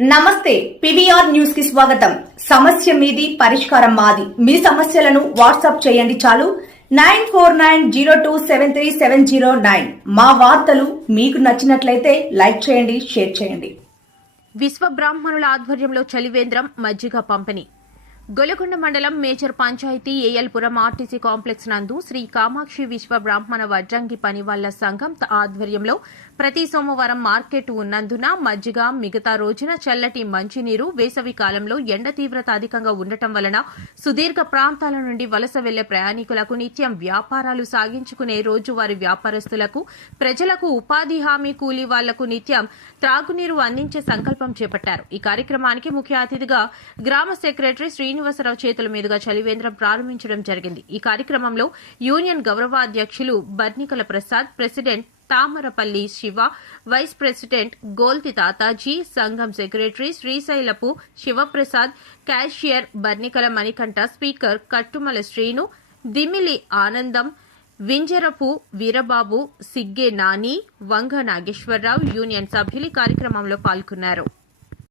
నమస్తే PVR news కి స్వాగతం. సమస్య మీది పరిష్కారం మాది. మీ సమస్యలను వాట్సాప్ చేయండి చాలు. 9490273709. మా వార్తలు మీకు నచ్చినట్లయితే లైక్ చేయండి, షేర్ చేయండి. విశ్వ బ్రాహ్మణుల ఆధ్వర్యంలో చలివేంద్రం మజ్జిగ పంపిణీ. గొలకొండ మండలం మేజర్ పంచాయతీ ఏఎల్పురం ఆర్టీసీ కాంప్లెక్స్ నందు శ్రీ కామాక్షి విశ్వ బ్రాహ్మణ వడ్రంగి పనివాళ్ల సంఘం ఆధ్వర్యంలో ప్రతి సోమవారం మార్కెట్ ఉన్నందున మజ్జిగ, మిగతా రోజున చల్లటి మంచినీరు, వేసవి కాలంలో ఎండ తీవ్రత అధికంగా ఉండటం వలన సుదీర్ఘ ప్రాంతాల నుండి వలస వెళ్లే ప్రయాణికులకు నిత్యం వ్యాపారాలు సాగించుకునే రోజువారీ వ్యాపారస్తులకు, ప్రజలకు ఉపాధి హామీ కూలీ వాళ్లకు నిత్యం త్రాగునీరు అందించే సంకల్పం చేపట్టారు. ఈ కార్యక్రమానికి ముఖ్య అతిథిగా గ్రామ సెక్రటరీ శ్రీనివాసరావు చేతుల మీదుగా చలివేంద్రం ప్రారంభించడం జరిగింది. ఈ కార్యక్రమంలో యూనియన్ గౌరవాధ్యక్షులు Barnikala Prasad, president Tamarapalli Siva, vice president Golthi Tataji, సంఘం secretary Srisailapu Sivaprasad, cashier Barnikala Manikanta, speaker Kattumala Srinu, Dimili Anandam, Vinjarapu Veerababu, సిగ్గే నాని, వంగ నాగేశ్వరరావు, యూనియన్ సభ్యులు కార్యక్రమంలో పాల్గొన్నారు.